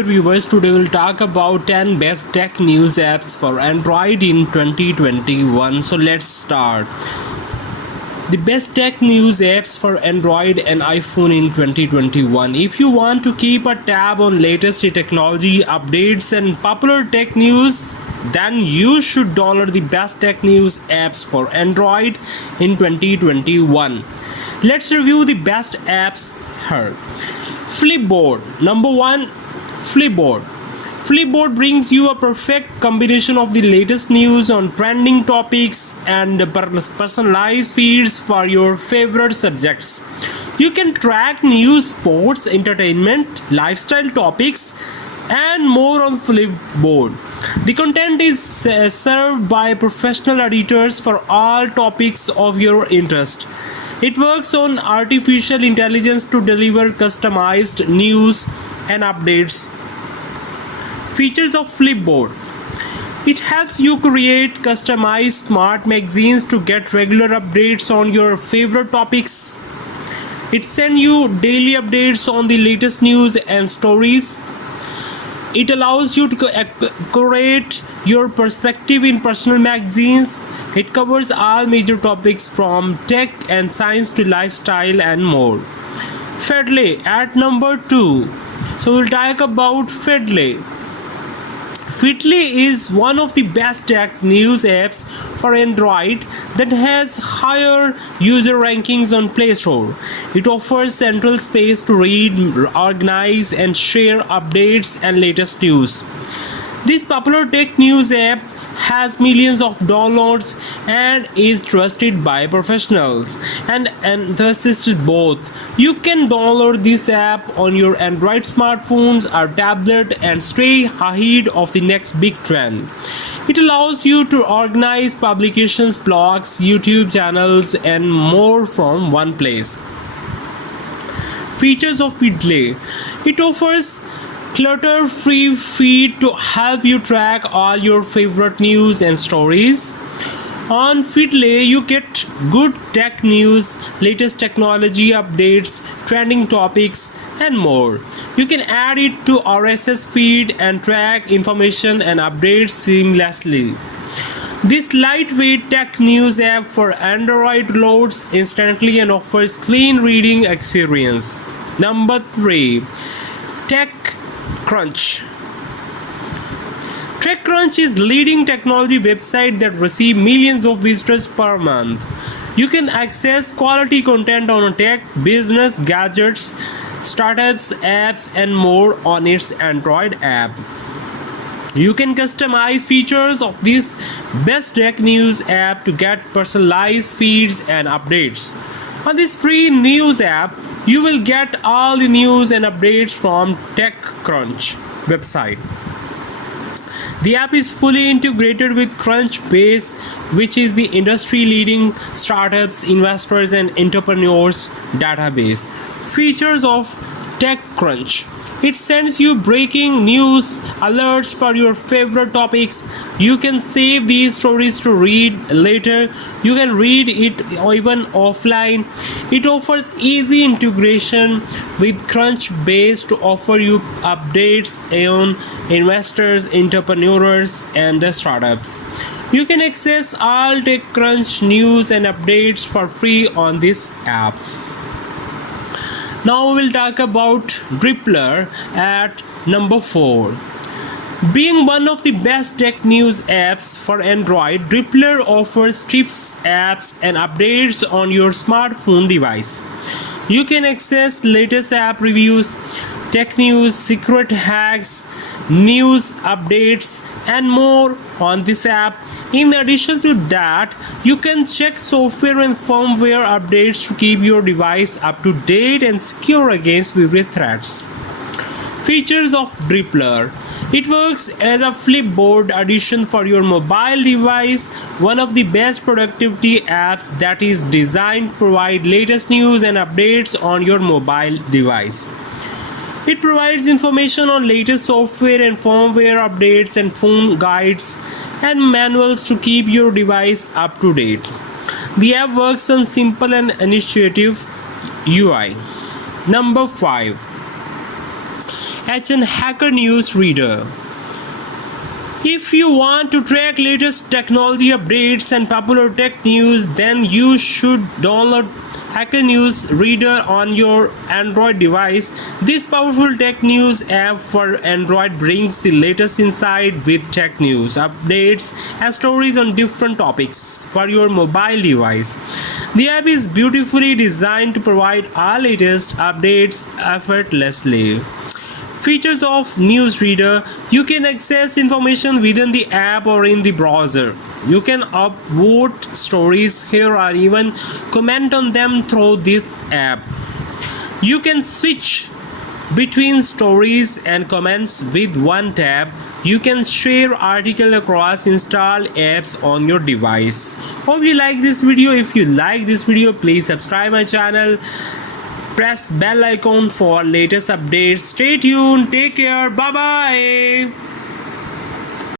dear viewers, today we'll talk about 10 best tech news apps for Android in 2021. So let's start. The best tech news apps for Android and iPhone in 2021. If you want to keep a tab on latest technology updates and popular tech news, then you should download the best tech news apps for Android in 2021. Let's review the best apps here. Flipboard. Number 1, Flipboard. Flipboard brings you a perfect combination of the latest news on trending topics and personalized feeds for your favorite subjects. You can track news, sports, entertainment, lifestyle topics, and more on Flipboard. The content is served by professional editors for all topics of your interest. It works on artificial intelligence to deliver customized news and updates. Features of Flipboard. It helps you create customized smart magazines to get regular updates on your favorite topics. It sends you daily updates on the latest news and stories. It allows you to curate your perspective in personal magazines. It covers all major topics from tech and science to lifestyle and more. Feedly at number 2. So we'll talk about Feedly. Feedly is one of the best tech news apps for Android that has higher user rankings on Play Store. It offers central space to read, organize, and share updates and latest news. This popular tech news app has millions of downloads and is trusted by professionals and enthusiasts both. You can download this app on your Android smartphones or tablet and stay ahead of the next big trend. It allows you to organize publications, blogs, YouTube channels, and more from one place. Features of Feedly. It offers clutter-free feed to help you track all your favorite news and stories. On Feedly, you get good tech news, latest technology updates, trending topics, and more. You can add it to RSS feed and track information and updates seamlessly. This lightweight tech news app for Android loads instantly and offers clean reading experience. Number 3, TechCrunch. TechCrunch is leading technology website that receives millions of visitors per month. You can access quality content on tech, business, gadgets, startups, apps, and more on its Android app. You can customize features of this best tech news app to get personalized feeds and updates. On this free news app, you will get all the news and updates from TechCrunch website. The app is fully integrated with Crunchbase, which is the industry-leading startups, investors, and entrepreneurs database. Features of TechCrunch. It sends you breaking news alerts for your favorite topics. You can save these stories to read later. You can read it even offline. It offers easy integration with Crunchbase to offer you updates on investors, entrepreneurs, and startups. You can access all TechCrunch news and updates for free on this app. Now we'll talk about Dribbler at number 4. Being one of the best tech news apps for Android, Dribbler offers tips, apps, and updates on your smartphone device. You can access latest app reviews, tech news, secret hacks, news updates, and more on this app. In addition to that, you can check software and firmware updates to keep your device up to date and secure against various threats. Features of Dribbler. It works as a Flipboard addition for your mobile device, one of the best productivity apps that is designed to provide latest news and updates on your mobile device. It provides information on latest software and firmware updates and phone guides and manuals to keep your device up to date. The app works on simple and intuitive UI. Number 5. HN Hacker News Reader. If you want to track latest technology updates and popular tech news, then you should download Hacker News Reader on your Android device. This powerful tech news app for Android brings the latest insight with tech news, updates, and stories on different topics for your mobile device. The app is beautifully designed to provide all latest updates effortlessly. Features of Newsreader: you can access information within the app or in the browser. You can upvote stories here or even comment on them through this app. You can switch between stories and comments with one tap. You can share articles across installed apps on your device. Hope you like this video. If you like this video, please subscribe my channel. Press bell icon for latest updates. Stay tuned. Take care. Bye bye.